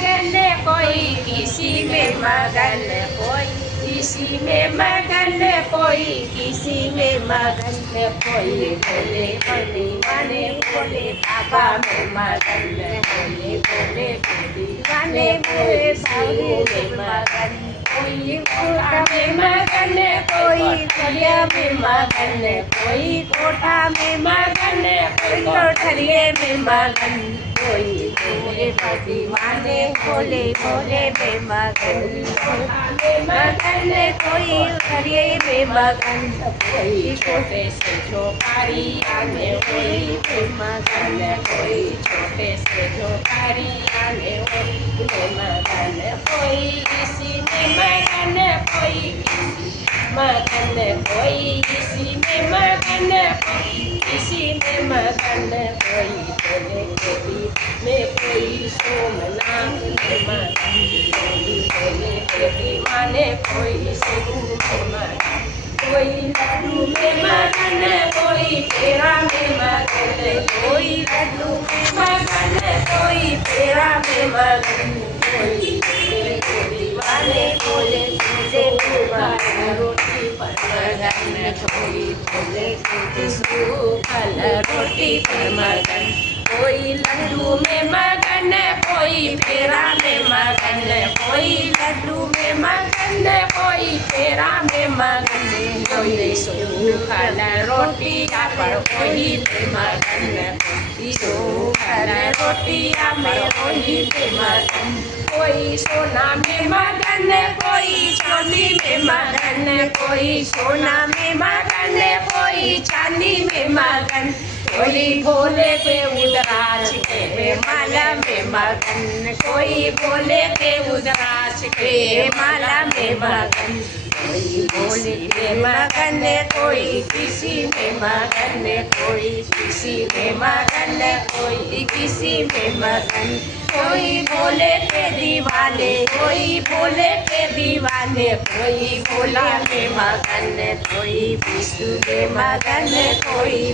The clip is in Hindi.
मगन कोई किसी में मगन, कोई किसी में मगन, कोई किसी में मगन, कोई भोले दीवाने भोले बाबा में मगन, भोले भोले दीवाने भोले बाबा में मगन, कोई कोठा में मगन, कोई कोठरिया में मगन, कोई कोठा में मगन, कोई कोठरिये में मगन, कोई भोले दीवाने भोले भोले में मगन, मगन कोई उतरिये में मगन, कोई छोटे से झोपड़िया में वही में मगन, कोई छोटे से झोपड़िया में वही में मगन, कोई इसी में मगन, कोई किसी मगन, कोई इसी में मगन, कोई किसी में मगन, कोई भोले देवी में, कोई सोमनाथ में मगन, कोई भोले दीवाने कोई सिद्धू में मगन, कोई लड्डू में मगन, कोई पेड़ा में मगन, कोई लड्डू में मगन, कोई पेड़ा में मगन, कोई दीवाने बोले तुझे रोटी पर मगन, कोई बोले तुझे सूखल रोटी पर मगन, कोई लड्डू में मगन, कोई पेड़ा में मगन, कोई लड्डू में मगन, कोई पेड़ा में मगन, कोई सूखल रोटिया पर वही पे मगन, कोई सूखल रोटिया में वही पे मगन, कोई सोना में मगन, कोई चांदी में मगन, कोई सोना में मगन, कोई चांदी में मगन, कोई भोले पे उदराज के माला में मगन, कोई भोले पे उदराज के माला में मगन, कोई भोले पे मगन, कोई किसी में मगन, कोई किसी में मगन, कोई किसी में मगन, कोई भोले पे दीवाने, कोई भोले पे दीवाने, कोई भोला में मगन, कोई विष्णु में मगन, कोई